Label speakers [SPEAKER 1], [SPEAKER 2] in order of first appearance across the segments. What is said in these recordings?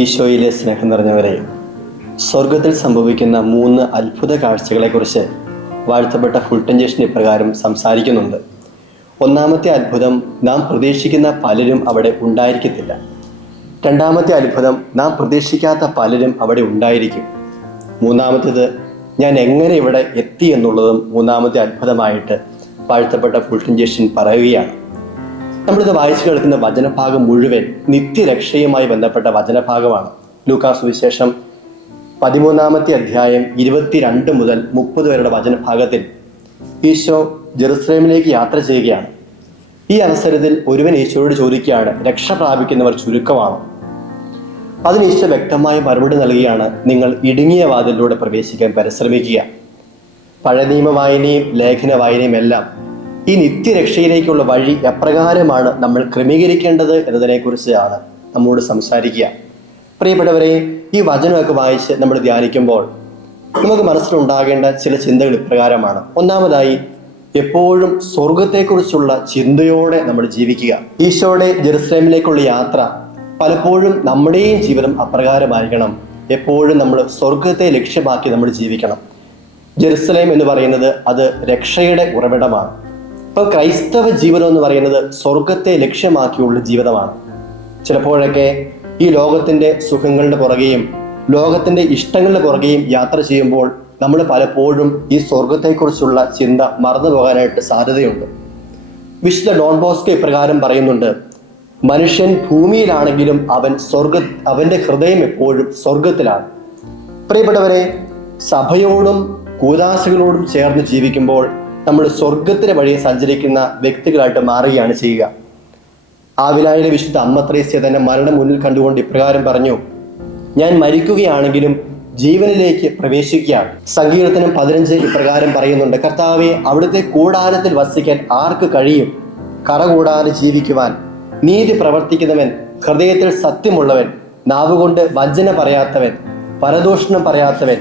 [SPEAKER 1] ഈശോയിലെ സ്നേഹം നിറഞ്ഞവരെ സ്വർഗത്തിൽ സംഭവിക്കുന്ന മൂന്ന് അത്ഭുത കാഴ്ചകളെക്കുറിച്ച് വാഴ്ത്തപ്പെട്ട ഫുൾട്ടൻ ജേഷൻ ഇപ്രകാരം സംസാരിക്കുന്നുണ്ട്. ഒന്നാമത്തെ അത്ഭുതം നാം പ്രതീക്ഷിക്കുന്ന പലരും അവിടെ ഉണ്ടായിരിക്കത്തില്ല. രണ്ടാമത്തെ അത്ഭുതം നാം പ്രതീക്ഷിക്കാത്ത പലരും അവിടെ ഉണ്ടായിരിക്കും. മൂന്നാമത്തേത് ഞാൻ എങ്ങനെ ഇവിടെ എത്തി എന്നുള്ളതും മൂന്നാമത്തെ അത്ഭുതമായിട്ട് വാഴ്ത്തപ്പെട്ട ഫുൾട്ടൻ ജേഷൻ പറയുകയാണ്. നമ്മളിത് വായിച്ചു കേൾക്കുന്ന വചനഭാഗം മുഴുവൻ നിത്യരക്ഷയുമായി ബന്ധപ്പെട്ട വചനഭാഗമാണ്. ലൂക്കാസ് വിശേഷം പതിമൂന്നാമത്തെ അധ്യായം ഇരുപത്തിരണ്ട് മുതൽ മുപ്പത് വരെയുടെ വചനഭാഗത്തിൽ ഈശോ ജെറുസലേമിലേക്ക് യാത്ര ചെയ്യുകയാണ്. ഈ അവസരത്തിൽ ഒരുവൻ ഈശോയോട് ചോദിക്കുകയാണ് രക്ഷ പ്രാപിക്കുന്നവർ ചുരുക്കമാണ്? അതിന് ഈശോ വ്യക്തമായ മറുപടി നൽകുകയാണ് നിങ്ങൾ ഇടുങ്ങിയ വാതിലൂടെ പ്രവേശിക്കാൻ പരിശ്രമിക്കുക. പഴയ നിയമ വായനയും ലേഖന വായനയും എല്ലാം ഈ നിത്യരക്ഷയിലേക്കുള്ള വഴി എപ്രകാരമാണ് നമ്മൾ ക്രമീകരിക്കേണ്ടത് എന്നതിനെക്കുറിച്ചാണ് നമ്മോട് സംസാരിക്കുക. പ്രിയപ്പെട്ടവരെ ഈ വചനമൊക്കെ വായിച്ച് നമ്മൾ ധ്യാനിക്കുമ്പോൾ നമുക്ക് മനസ്സിലുണ്ടാകേണ്ട ചില ചിന്തകൾ ഇപ്രകാരമാണ്. ഒന്നാമതായി എപ്പോഴും സ്വർഗത്തെക്കുറിച്ചുള്ള ചിന്തയോടെ നമ്മൾ ജീവിക്കുക. ഈശോയുടെ ജെറുസലേമിലേക്കുള്ള യാത്ര പലപ്പോഴും നമ്മുടെയും ജീവിതം അപ്രകാരമായിരിക്കണം. എപ്പോഴും നമ്മൾ സ്വർഗത്തെ ലക്ഷ്യമാക്കി നമ്മൾ ജീവിക്കണം. ജെറുസലേം എന്ന് പറയുന്നത് അത് രക്ഷയുടെ ഉറവിടമാണ്. ഇപ്പൊ ക്രൈസ്തവ ജീവിതം എന്ന് പറയുന്നത് സ്വർഗത്തെ ലക്ഷ്യമാക്കിയുള്ള ജീവിതമാണ്. ചിലപ്പോഴൊക്കെ ഈ ലോകത്തിന്റെ സുഖങ്ങളുടെ പുറകെയും ലോകത്തിന്റെ ഇഷ്ടങ്ങളുടെ പുറകെയും യാത്ര ചെയ്യുമ്പോൾ നമ്മൾ പലപ്പോഴും ഈ സ്വർഗത്തെക്കുറിച്ചുള്ള ചിന്ത മറന്നു പോകാനായിട്ട് സാധ്യതയുണ്ട്. വിശുദ്ധ ഡോൺ ബോസ്കോ ഇപ്രകാരം പറയുന്നുണ്ട് മനുഷ്യൻ ഭൂമിയിലാണെങ്കിലും അവൻ സ്വർഗ അവന്റെ ഹൃദയം എപ്പോഴും സ്വർഗത്തിലാണ് പ്രിയപ്പെട്ടവരെ സഭയോടും കൂതാശകളോടും ചേർന്ന് ജീവിക്കുമ്പോൾ നമ്മൾ സ്വർഗത്തിന് വഴി സഞ്ചരിക്കുന്ന വ്യക്തികളായിട്ട് മാറുകയാണ് ചെയ്യുക. ആവിലായിലെ വിശുദ്ധ അമ്മത്രേസ്യ തന്നെ മരണം മുന്നിൽ കണ്ടുകൊണ്ട് ഇപ്രകാരം പറഞ്ഞു ഞാൻ മരിക്കുകയാണെങ്കിലും ജീവനിലേക്ക് പ്രവേശിക്കുകയാണ്. സങ്കീർത്തനം പതിനഞ്ച് ഇപ്രകാരം പറയുന്നുണ്ട് കർത്താവെ അവിടുത്തെ കൂടാരത്തിൽ വസിക്കാൻ ആർക്ക് കഴിയും? കറ കൂടാതെ ജീവിക്കുവാൻ നീതി പ്രവർത്തിക്കുന്നവൻ ഹൃദയത്തിൽ സത്യമുള്ളവൻ നാവുകൊണ്ട് വഞ്ചന പറയാത്തവൻ പരദൂഷണം പറയാത്തവൻ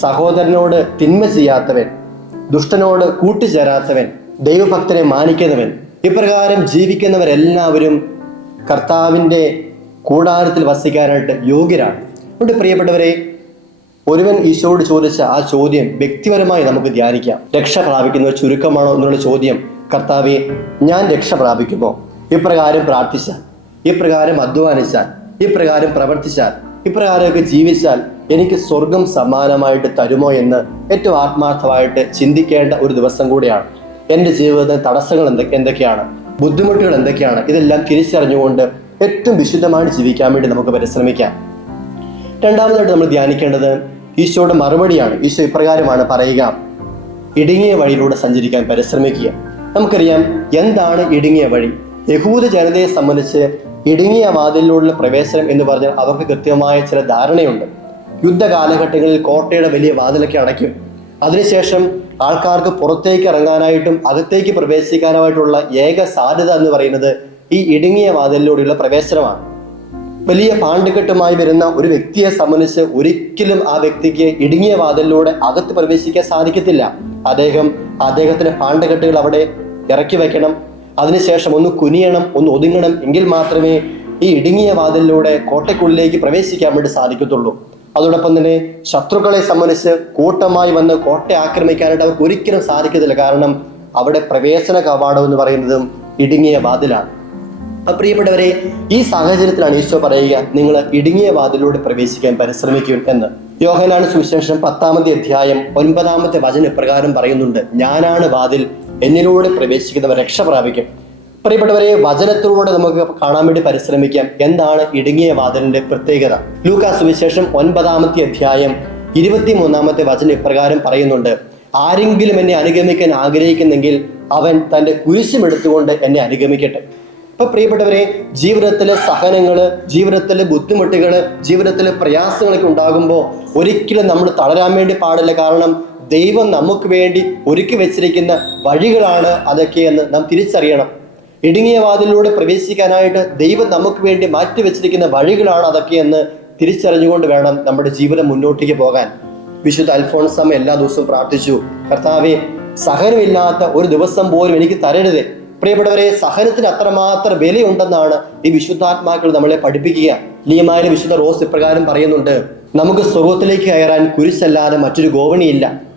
[SPEAKER 1] സഹോദരനോട് തിന്മ ചെയ്യാത്തവൻ ദുഷ്ടനോട് കൂട്ടുചേരാത്തവൻ ദൈവഭക്തനെ മാനിക്കുന്നവൻ ഇപ്രകാരം ജീവിക്കുന്നവരെല്ലാവരും കർത്താവിന്റെ കൂടാരത്തിൽ വസിക്കാനായിട്ട് യോഗ്യരാണ്. അതുകൊണ്ട് പ്രിയപ്പെട്ടവരെ ഒരുവൻ ഈശോയോട് ചോദിച്ച ആ ചോദ്യം വ്യക്തിപരമായി നമുക്ക് ധ്യാനിക്കാം. രക്ഷ പ്രാപിക്കുന്നവർ ചുരുക്കമാണോ എന്നുള്ള ചോദ്യം കർത്താവെ ഞാൻ രക്ഷ പ്രാപിക്കുമോ? ഇപ്രകാരം പ്രാർത്ഥിച്ചാൽ ഇപ്രകാരം അധ്വാനിച്ചാൽ ഇപ്രകാരം പ്രവർത്തിച്ചാൽ ഇപ്രകാരമൊക്കെ ജീവിച്ചാൽ എനിക്ക് സ്വർഗം സമ്മാനമായിട്ട് തരുമോ എന്ന് ഏറ്റവും ആത്മാർത്ഥമായിട്ട് ചിന്തിക്കേണ്ട ഒരു ദിവസം കൂടിയാണ്. എന്റെ ജീവിതത്തിൽ തടസ്സങ്ങൾ എന്തൊക്കെ എന്തൊക്കെയാണ്? ബുദ്ധിമുട്ടുകൾ എന്തൊക്കെയാണ്? ഇതെല്ലാം തിരിച്ചറിഞ്ഞുകൊണ്ട് ഏറ്റവും വിശുദ്ധമായിട്ട് ജീവിക്കാൻ വേണ്ടി നമുക്ക് പരിശ്രമിക്കാം. രണ്ടാമതായിട്ട് നമ്മൾ ധ്യാനിക്കേണ്ടത് ഈശോയുടെ മറുപടിയാണ്. ഈശോ ഇപ്രകാരമാണ് പറയുക ഇടുങ്ങിയ വഴിയിലൂടെ സഞ്ചരിക്കാൻ പരിശ്രമിക്കുക. നമുക്കറിയാം എന്താണ് ഇടുങ്ങിയ വഴി? യഹൂദ ജനതയെ സംബന്ധിച്ച് ഇടുങ്ങിയ വാതിലിലുള്ള പ്രവേശനം എന്ന് പറഞ്ഞാൽ അവർക്ക് കൃത്യമായ ചില ധാരണയുണ്ട്. യുദ്ധ കാലഘട്ടങ്ങളിൽ കോട്ടയുടെ വലിയ വാതിലൊക്കെ അടയ്ക്കും. അതിനുശേഷം ആൾക്കാർക്ക് പുറത്തേക്ക് ഇറങ്ങാനായിട്ടും അകത്തേക്ക് പ്രവേശിക്കാനായിട്ടുള്ള ഏക സാധ്യത എന്ന് പറയുന്നത് ഈ ഇടുങ്ങിയ വാതിലിലൂടെയുള്ള പ്രവേശനമാണ്. വലിയ പാണ്ടുകെട്ടുമായി വരുന്ന ഒരു വ്യക്തിയെ സംബന്ധിച്ച് ഒരിക്കലും ആ വ്യക്തിക്ക് ഇടുങ്ങിയ വാതിലിലൂടെ അകത്ത് പ്രവേശിക്കാൻ സാധിക്കത്തില്ല. അദ്ദേഹം അദ്ദേഹത്തിന്റെ പാണ്ടുകെട്ടുകൾ അവിടെ ഇറക്കി വെക്കണം. അതിനുശേഷം ഒന്ന് കുനിയണം ഒന്ന് ഒതുങ്ങണം എങ്കിൽ മാത്രമേ ഈ ഇടുങ്ങിയ വാതിലിലൂടെ കോട്ടയ്ക്കുള്ളിലേക്ക് പ്രവേശിക്കാൻ വേണ്ടി സാധിക്കത്തുള്ളൂ. അതോടൊപ്പം തന്നെ ശത്രുക്കളെ സംബന്ധിച്ച് കൂട്ടമായി വന്ന് കോട്ടയെ ആക്രമിക്കാനായിട്ട് അവർക്ക് ഒരിക്കലും സാധിക്കത്തില്ല. കാരണം അവിടെ പ്രവേശന കവാടം എന്ന് പറയുന്നതും ഇടുങ്ങിയ വാതിലാണ്. അപ്പൊ പ്രിയപ്പെട്ടവരെ ഈ സാഹചര്യത്തിലാണ് ഈശോ പറയുക നിങ്ങൾ ഇടുങ്ങിയ വാതിലൂടെ പ്രവേശിക്കാൻ പരിശ്രമിക്കും എന്ന്. യോഹനാണ് സുവിശേഷം പത്താമത്തെ അധ്യായം ഒൻപതാമത്തെ വചന പ്രകാരം പറയുന്നുണ്ട് ഞാനാണ് വാതിൽ എന്നിലൂടെ പ്രവേശിക്കുന്നവർ രക്ഷ പ്രാപിക്കും പ്രിയപ്പെട്ടവരെ വചനത്തിലൂടെ നമുക്ക് കാണാൻ വേണ്ടി പരിശ്രമിക്കാം. എന്താണ് ഇടുങ്ങിയ വാതിലിന്റെ പ്രത്യേകത? ലൂക്കാ സുവിശേഷം ഒൻപതാമത്തെ അധ്യായം ഇരുപത്തിമൂന്നാമത്തെ വചനം ഇപ്രകാരം പറയുന്നുണ്ട്. ആരെങ്കിലും എന്നെ അനുഗമിക്കാൻ ആഗ്രഹിക്കുന്നെങ്കിൽ അവൻ തന്റെ കുരിശും എടുത്തുകൊണ്ട് എന്നെ അനുഗമിക്കട്ടെ. ഇപ്പൊ പ്രിയപ്പെട്ടവരെ ജീവിതത്തിലെ സഹനങ്ങൾ ജീവിതത്തിലെ ബുദ്ധിമുട്ടുകൾ ജീവിതത്തിലെ പ്രയാസങ്ങളൊക്കെ ഉണ്ടാകുമ്പോൾ ഒരിക്കലും നമ്മൾ തളരാൻ വേണ്ടി പാടില്ല. കാരണം ദൈവം നമുക്ക് വേണ്ടി ഒരുക്കി വെച്ചിരിക്കുന്ന വഴികളാണ് അതൊക്കെ എന്ന് നാം തിരിച്ചറിയണം. ഇടുങ്ങിയ വാതിലൂടെ പ്രവേശിക്കാനായിട്ട് ദൈവം നമുക്ക് വേണ്ടി മാറ്റി വെച്ചിരിക്കുന്ന വഴികളാണ് അതൊക്കെ എന്ന് തിരിച്ചറിഞ്ഞുകൊണ്ട് വേണം നമ്മുടെ ജീവിതം മുന്നോട്ടേക്ക് പോകാൻ. വിശുദ്ധ അൽഫോൺസമ്മ എല്ലാ ദിവസവും പ്രാർത്ഥിച്ചു. കർത്താവെ സഹനമില്ലാത്ത ഒരു ദിവസം പോലും എനിക്ക് തരരുത്. പ്രിയപ്പെട്ടവരെ സഹനത്തിന് അത്രമാത്രം വിലയുണ്ടെന്നാണ് ഈ വിശുദ്ധാത്മാക്കൾ നമ്മളെ പഠിപ്പിക്കുക. നിയമായ വിശുദ്ധ റോസ് ഇപ്രകാരം പറയുന്നുണ്ട് നമുക്ക് സ്വർഗത്തിലേക്ക് കയറാൻ കുരിശല്ലാതെ മറ്റൊരു ഗോവണിയില്ല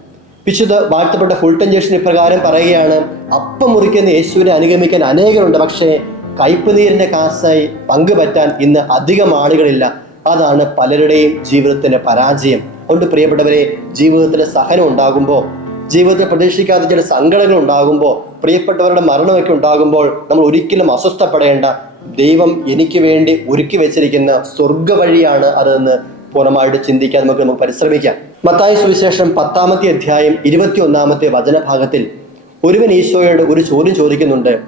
[SPEAKER 1] വിശുദ്ധ വാഴ്ത്തപ്പെട്ട ഫുൾട്ടൻ ജേഷൻ ഇപ്രകാരം പറയുകയാണ് അപ്പം മുറിക്കുന്ന യേശുവിനെ അനുഗമിക്കാൻ അനേകരുണ്ട് പക്ഷേ കയ്പുനീരിന്റെ കാശായി പങ്കുപറ്റാൻ ഇന്ന് അധികം ആളുകളില്ല. അതാണ് പലരുടെയും ജീവിതത്തിന്റെ പരാജയം. അതുകൊണ്ട് പ്രിയപ്പെട്ടവരെ ജീവിതത്തിലെ സഹനം ഉണ്ടാകുമ്പോൾ ജീവിതത്തിൽ പ്രതീക്ഷിക്കാത്ത ചില സങ്കടങ്ങൾ ഉണ്ടാകുമ്പോൾ പ്രിയപ്പെട്ടവരുടെ മരണമൊക്കെ ഉണ്ടാകുമ്പോൾ നമ്മൾ ഒരിക്കലും അസ്വസ്ഥപ്പെടേണ്ട. ദൈവം എനിക്ക് വേണ്ടി ഒരുക്കി വെച്ചിരിക്കുന്ന സ്വർഗ വഴിയാണ് അതെന്ന് പൂർണമായിട്ട് ചിന്തിക്കാൻ നമുക്ക് നമുക്ക് പരിശ്രമിക്കാം. മത്തായ സുവിശേഷം പത്താമത്തെ അധ്യായം ഇരുപത്തി ഒന്നാമത്തെ വചനഭാഗത്തിൽ ഒരുവൻ ഈശോയോട് ഒരു ചോദ്യം ചോദിക്കുന്നുണ്ട്.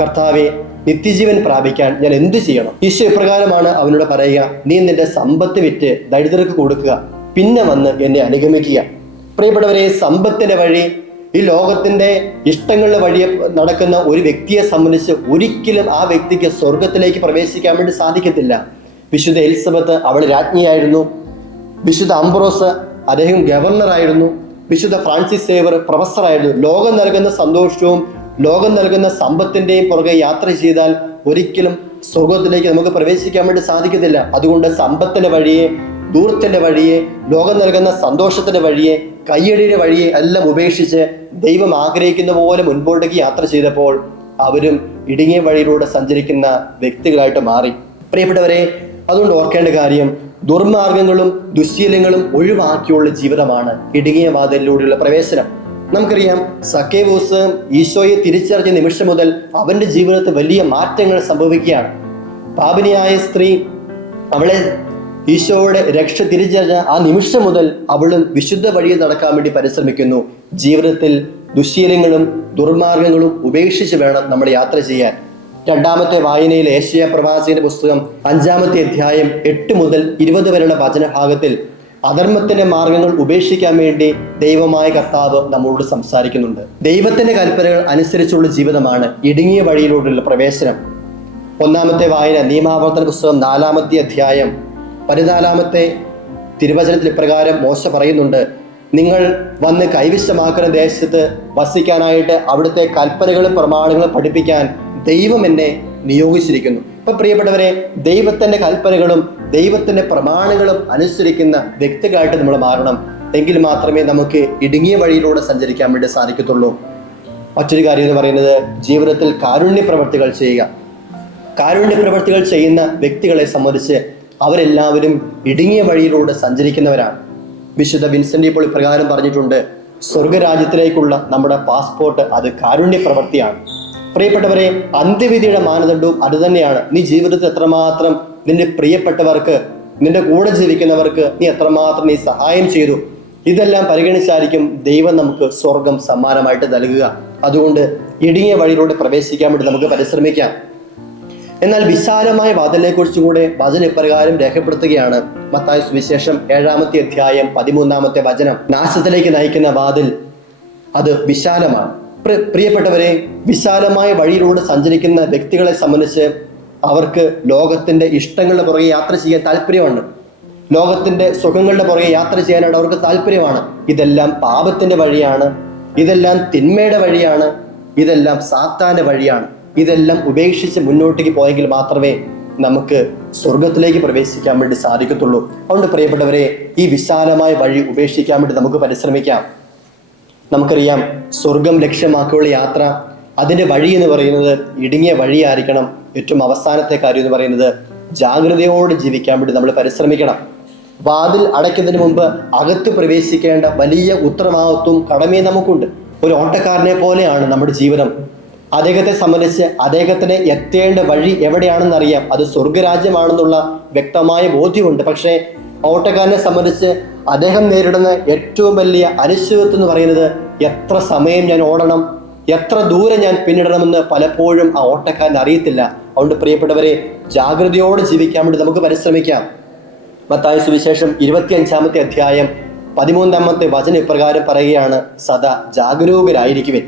[SPEAKER 1] കർത്താവെ നിത്യജീവൻ പ്രാപിക്കാൻ ഞാൻ എന്തു ചെയ്യണം? ഈശോ ഇപ്രകാരമാണ് അവനോട് പറയുക നീ നിന്റെ സമ്പത്ത് വിറ്റ് ദരിദ്രർക്ക് കൊടുക്കുക പിന്നെ വന്ന് എന്നെ അനുഗമിക്കുക. പ്രിയപ്പെട്ടവരെ സമ്പത്തിന്റെ വഴി ഈ ലോകത്തിന്റെ ഇഷ്ടങ്ങളുടെ വഴി നടക്കുന്ന ഒരു വ്യക്തിയെ സംബന്ധിച്ച് ഒരിക്കലും ആ വ്യക്തിക്ക് സ്വർഗത്തിലേക്ക് പ്രവേശിക്കാൻ വേണ്ടി സാധിക്കത്തില്ല. വിശുദ്ധ എലിസബത്ത് അവൾ രാജ്ഞിയായിരുന്നു. വിശുദ്ധ അംബ്രോസ് അദ്ദേഹം ഗവർണറായിരുന്നു. വിശുദ്ധ ഫ്രാൻസിസ് സേവർ പ്രൊഫസറായിരുന്നു. ലോകം നൽകുന്ന സന്തോഷവും ലോകം നൽകുന്ന സമ്പത്തിന്റെയും പുറകെ യാത്ര ചെയ്താൽ ഒരിക്കലും സ്വർഗത്തിലേക്ക് നമുക്ക് പ്രവേശിക്കാൻ വേണ്ടി സാധിക്കത്തില്ല. അതുകൊണ്ട് സമ്പത്തിന്റെ വഴിയെ ദൂരത്തിന്റെ വഴിയെ ലോകം നൽകുന്ന സന്തോഷത്തിന്റെ വഴിയെ കയ്യടിയുടെ വഴിയെ എല്ലാം ഉപേക്ഷിച്ച് ദൈവം ആഗ്രഹിക്കുന്ന പോലെ മുൻപോട്ടേക്ക് യാത്ര ചെയ്തപ്പോൾ അവരും ഇടുങ്ങിയ വഴിയിലൂടെ സഞ്ചരിക്കുന്ന വ്യക്തികളായിട്ട് മാറി. പ്രിയപ്പെട്ടവരെ അതുകൊണ്ട് ഓർക്കേണ്ട കാര്യം ദുർമാർഗങ്ങളും ദുശ്ശീലങ്ങളും ഒഴിവാക്കിയുള്ള ജീവിതമാണ് ഇടുങ്ങിയ വാതിലിലൂടെയുള്ള പ്രവേശനം. നമുക്കറിയാം സക്കേവൂസ് ഈശോയെ തിരിച്ചറിഞ്ഞ നിമിഷം മുതൽ അവന്റെ ജീവിതത്തിൽ വലിയ മാറ്റങ്ങൾ സംഭവിക്കുകയാണ്. പാപിനിയായ സ്ത്രീ അവളെ ഈശോയുടെ രക്ഷ തിരിച്ചറിഞ്ഞ ആ നിമിഷം മുതൽ അവളും വിശുദ്ധ വഴിയിൽ നടക്കാൻ വേണ്ടി പരിശ്രമിക്കുന്നു. ജീവിതത്തിൽ ദുശ്ശീലങ്ങളും ദുർമാർഗങ്ങളും ഉപേക്ഷിച്ച് വേണം നമ്മൾ യാത്ര ചെയ്യാൻ. രണ്ടാമത്തെ വായനയിൽ ഏഷ്യ പ്രവാസിയുടെ പുസ്തകം അഞ്ചാമത്തെ അധ്യായം എട്ട് മുതൽ ഇരുപത് വരെയുള്ള വചനഭാഗത്തിൽ അധർമ്മത്തിന്റെ മാർഗങ്ങൾ ഉപേക്ഷിക്കാൻ വേണ്ടി ദൈവമായ കർത്താവ് നമ്മളോട് സംസാരിക്കുന്നുണ്ട്. ദൈവത്തിന്റെ കൽപ്പനകൾ അനുസരിച്ചുള്ള ജീവിതമാണ് ഇടുങ്ങിയ വഴിയിലൂടെയുള്ള പ്രവേശനം. ഒന്നാമത്തെ വായന നിയമാവർത്തന പുസ്തകം നാലാമത്തെ അധ്യായം പതിനാലാമത്തെ തിരുവചനത്തിൽ ഇപ്രകാരം മോശ പറയുന്നുണ്ട്. നിങ്ങൾ വന്ന് കൈവശമാക്കുന്ന ദേശത്ത് വസിക്കാനായിട്ട് അവിടുത്തെ കൽപ്പനകളും പ്രമാണങ്ങളും പഠിപ്പിക്കാൻ ദൈവം എന്നെ നിയോഗിച്ചിരിക്കുന്നു. ഇപ്പൊ പ്രിയപ്പെട്ടവരെ ദൈവത്തിന്റെ കൽപ്പനകളും ദൈവത്തിന്റെ പ്രമാണങ്ങളും അനുസരിക്കുന്ന വ്യക്തികളായിട്ട് നമ്മൾ മാറണം. എങ്കിൽ മാത്രമേ നമുക്ക് ഇടുങ്ങിയ വഴിയിലൂടെ സഞ്ചരിക്കാൻ വേണ്ടി സാധിക്കത്തുള്ളൂ. മറ്റൊരു കാര്യം എന്ന് പറയുന്നത് ജീവിതത്തിൽ കാരുണ്യ പ്രവർത്തികൾ ചെയ്യുക. കാരുണ്യ പ്രവർത്തികൾ ചെയ്യുന്ന വ്യക്തികളെ സംബന്ധിച്ച് അവരെല്ലാവരും ഇടുങ്ങിയ വഴിയിലൂടെ സഞ്ചരിക്കുന്നവരാണ്. വിശുദ്ധ വിൻസെന്റ് ഇപ്പോൾ ഇപ്രകാരം പറഞ്ഞിട്ടുണ്ട് സ്വർഗരാജ്യത്തിലേക്കുള്ള നമ്മുടെ പാസ്പോർട്ട് അത് കാരുണ്യ പ്രവൃത്തിയാണ് പ്രിയപ്പെട്ടവരെ അന്ത്യവിധിയുടെ മാനദണ്ഡവും അതുതന്നെയാണ്. നീ ജീവിതത്തിൽ എത്രമാത്രം നിന്റെ പ്രിയപ്പെട്ടവർക്ക് നിന്റെ കൂടെ ജീവിക്കുന്നവർക്ക് നീ എത്രമാത്രം നീ സഹായം ചെയ്തു. ഇതെല്ലാം പരിഗണിച്ചായിരിക്കും ദൈവം നമുക്ക് സ്വർഗം സമ്മാനമായിട്ട് നൽകുക. അതുകൊണ്ട് ഇടുങ്ങിയ വഴിയിലൂടെ പ്രവേശിക്കാൻ വേണ്ടി നമുക്ക് പരിശ്രമിക്കാം. എന്നാൽ വിശാലമായ വാതിലിനെ കുറിച്ചും കൂടെ വചന ഇപ്രകാരം രേഖപ്പെടുത്തുകയാണ്. മത്തായ സുവിശേഷം ഏഴാമത്തെ അധ്യായം പതിമൂന്നാമത്തെ വചനം. നാശത്തിലേക്ക് നയിക്കുന്ന വാതിൽ അത് വിശാലമാണ്. പ്രിയപ്പെട്ടവരെ വിശാലമായ വഴിയിലൂടെ സഞ്ചരിക്കുന്ന വ്യക്തികളെ സംബന്ധിച്ച് അവർക്ക് ലോകത്തിന്റെ ഇഷ്ടങ്ങളുടെ പുറകെ യാത്ര ചെയ്യാൻ താല്പര്യമുണ്ട്. ലോകത്തിന്റെ സുഖങ്ങളുടെ പുറകെ യാത്ര ചെയ്യാനായിട്ട് അവർക്ക് താല്പര്യമാണ്. ഇതെല്ലാം പാപത്തിന്റെ വഴിയാണ്. ഇതെല്ലാം തിന്മയുടെ വഴിയാണ്. ഇതെല്ലാം സാത്താന്റെ വഴിയാണ്. ഇതെല്ലാം ഉപേക്ഷിച്ച് മുന്നോട്ടേക്ക് പോയെങ്കിൽ മാത്രമേ നമുക്ക് സ്വർഗത്തിലേക്ക് പ്രവേശിക്കാൻ വേണ്ടി സാധിക്കത്തുള്ളൂ. അതുകൊണ്ട് പ്രിയപ്പെട്ടവരെ ഈ വിശാലമായ വഴി ഉപേക്ഷിക്കാൻ വേണ്ടി നമുക്ക് പരിശ്രമിക്കാം. നമുക്കറിയാം സ്വർഗം ലക്ഷ്യമാക്കിയുള്ള യാത്ര അതിന്റെ വഴി എന്ന് പറയുന്നത് ഇടുങ്ങിയ വഴിയായിരിക്കണം. ഏറ്റവും അവസാനത്തെ കാര്യം എന്ന് പറയുന്നത് ജാഗ്രതയോട് ജീവിക്കാൻ വേണ്ടി നമ്മൾ പരിശ്രമിക്കണം. വാതിൽ അടയ്ക്കുന്നതിന് മുമ്പ് അകത്ത് പ്രവേശിക്കേണ്ട വലിയ ഉത്തരവാദിത്വം കടമയും നമുക്കുണ്ട്. ഒരു ഓട്ടക്കാരനെ പോലെയാണ് നമ്മുടെ ജീവിതം. അദ്ദേഹത്തെ സംബന്ധിച്ച് അദ്ദേഹത്തിന് എത്തേണ്ട വഴി എവിടെയാണെന്ന് അറിയാം അത് സ്വർഗരാജ്യമാണെന്നുള്ള വ്യക്തമായ ബോധ്യമുണ്ട്. പക്ഷേ ഓട്ടക്കാരനെ സംബന്ധിച്ച് അദ്ദേഹം നേരിടുന്ന ഏറ്റവും വലിയ അനിശ്ചിതത്വം എന്ന് പറയുന്നത് എത്ര സമയം ഞാൻ ഓടണം എത്ര ദൂരം ഞാൻ പിന്നിടണമെന്ന് പലപ്പോഴും ആ ഓട്ടക്കാരൻ അറിയത്തില്ല. അതുകൊണ്ട് പ്രിയപ്പെട്ടവരെ ജാഗ്രതയോടെ ജീവിക്കാൻ വേണ്ടി നമുക്ക് പരിശ്രമിക്കാം. മത്തായ സുവിശേഷം ഇരുപത്തി അഞ്ചാമത്തെ അധ്യായം പതിമൂന്നാമത്തെ വചന ഇപ്രകാരം പറയുകയാണ് സദാ ജാഗരൂകരായിരിക്കുവിൻ.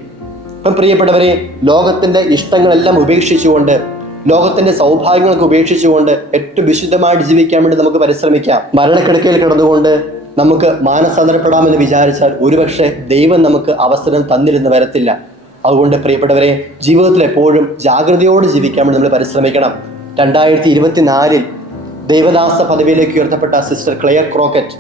[SPEAKER 1] അപ്പം പ്രിയപ്പെട്ടവരെ ലോകത്തിന്റെ ഇഷ്ടങ്ങളെല്ലാം ഉപേക്ഷിച്ചുകൊണ്ട് ലോകത്തിന്റെ സൗഭാഗ്യങ്ങളൊക്കെ ഉപേക്ഷിച്ചുകൊണ്ട് ഏറ്റവും വിശുദ്ധമായിട്ട് ജീവിക്കാൻ വേണ്ടി നമുക്ക് പരിശ്രമിക്കാം. മരണക്കിടക്കയിൽ കിടന്നുകൊണ്ട് നമുക്ക് മാനസാന്തരപ്പെടാമെന്ന് വിചാരിച്ചാൽ ഒരുപക്ഷെ ദൈവം നമുക്ക് അവസരം തന്നിരുന്ന് വരത്തില്ല. അതുകൊണ്ട് പ്രിയപ്പെട്ടവരെ ജീവിതത്തിൽ എപ്പോഴും ജാഗ്രതയോട് ജീവിക്കാൻ വേണ്ടി നമ്മൾ പരിശ്രമിക്കണം. രണ്ടായിരത്തി ഇരുപത്തിനാലിൽ ദേവദാസ പദവിയിലേക്ക് ഉയർത്തപ്പെട്ട സിസ്റ്റർ ക്ലെയർ ക്രോക്കറ്റ്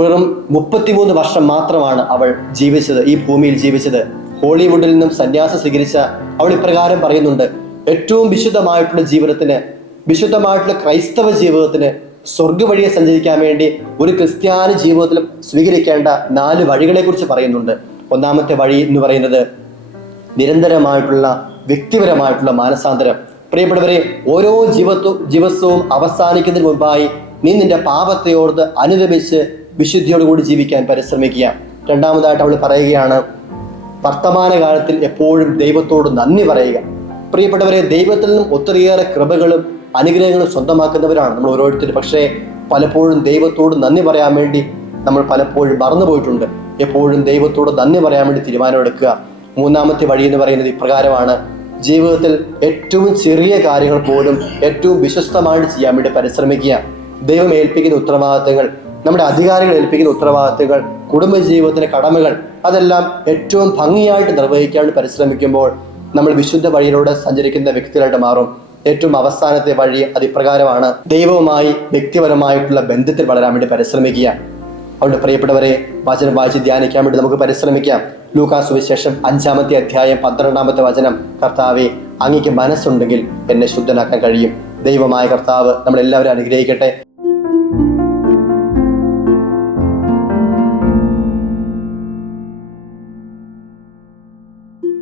[SPEAKER 1] വെറും മുപ്പത്തിമൂന്ന് വർഷം മാത്രമാണ് അവൾ ജീവിച്ചത് ഈ ഭൂമിയിൽ ജീവിച്ചത്. ഹോളിവുഡിൽ നിന്നും സന്യാസം സ്വീകരിച്ച അവൾ ഇപ്രകാരം പറയുന്നുണ്ട് ഏറ്റവും വിശുദ്ധമായിട്ടുള്ള ജീവിതത്തിന് വിശുദ്ധമായിട്ടുള്ള ക്രൈസ്തവ ജീവിതത്തിന് സ്വർഗ വഴിയെ സഞ്ചരിക്കാൻ വേണ്ടി ഒരു ക്രിസ്ത്യാനി ജീവിതത്തിൽ സ്വീകരിക്കേണ്ട നാല് വഴികളെ കുറിച്ച് പറയുന്നുണ്ട്. ഒന്നാമത്തെ വഴി എന്ന് പറയുന്നത് നിരന്തരമായിട്ടുള്ള വ്യക്തിപരമായിട്ടുള്ള മാനസാന്തരം. പ്രിയപ്പെട്ടവരെ ഓരോ ജീവിതവും ദിവസവും അവസാനിക്കുന്നതിന് മുമ്പായി നീ നിന്റെ പാപത്തെ ഓർത്ത് വിശുദ്ധിയോടുകൂടി ജീവിക്കാൻ പരിശ്രമിക്കുക. രണ്ടാമതായിട്ട് അവൾ പറയുകയാണ് വർത്തമാനകാലത്തിൽ എപ്പോഴും ദൈവത്തോട് നന്ദി പറയുക. പ്രിയപ്പെട്ടവരെ ദൈവത്തിൽ നിന്നും ഒത്തിരിയേറെ കൃപകളും അനുഗ്രഹങ്ങളും സ്വന്തമാക്കുന്നവരാണ് നമ്മൾ ഓരോരുത്തരും. പക്ഷേ പലപ്പോഴും ദൈവത്തോട് നന്ദി പറയാൻ വേണ്ടി നമ്മൾ പലപ്പോഴും മറന്നുപോയിട്ടുണ്ട് എപ്പോഴും ദൈവത്തോട് നന്ദി പറയാൻ വേണ്ടി തീരുമാനമെടുക്കുക. മൂന്നാമത്തെ വഴി എന്ന് പറയുന്നത് ഇപ്രകാരമാണ്. ജീവിതത്തിൽ ഏറ്റവും ചെറിയ കാര്യങ്ങൾ പോലും ഏറ്റവും വിശ്വസ്തമായിട്ട് ചെയ്യാൻ വേണ്ടി പരിശ്രമിക്കുക. ദൈവം ഏൽപ്പിക്കുന്ന ഉത്തരവാദിത്തങ്ങൾ നമ്മുടെ അധികാരികൾ ഏൽപ്പിക്കുന്ന ഉത്തരവാദിത്തങ്ങൾ കുടുംബജീവിതത്തിലെ കടമകൾ അതെല്ലാം ഏറ്റവും ഭംഗിയായിട്ട് നിർവഹിക്കാൻ പരിശ്രമിക്കുമ്പോൾ നമ്മൾ വിശുദ്ധ വഴിയിലൂടെ സഞ്ചരിക്കുന്ന വ്യക്തികളായിട്ട് മാറും. ഏറ്റവും അവസാനത്തെ വഴി അതിപ്രകാരമാണ് ദൈവവുമായി വ്യക്തിപരമായിട്ടുള്ള ബന്ധത്തിൽ വളരാൻ വേണ്ടി പരിശ്രമിക്കുക. അവരുടെ പ്രിയപ്പെട്ടവരെ വചനം വായിച്ച് ധ്യാനിക്കാൻ വേണ്ടി നമുക്ക് പരിശ്രമിക്കാം. ലൂക്കാ സുവിശേഷം അഞ്ചാമത്തെ അധ്യായം പന്ത്രണ്ടാമത്തെ വചനം. കർത്താവെ അങ്ങേക്ക് മനസ്സുണ്ടെങ്കിൽ എന്നെ ശുദ്ധനാക്കാൻ കഴിയും. ദൈവമായ കർത്താവ് നമ്മളെല്ലാവരും അനുഗ്രഹിക്കട്ടെ.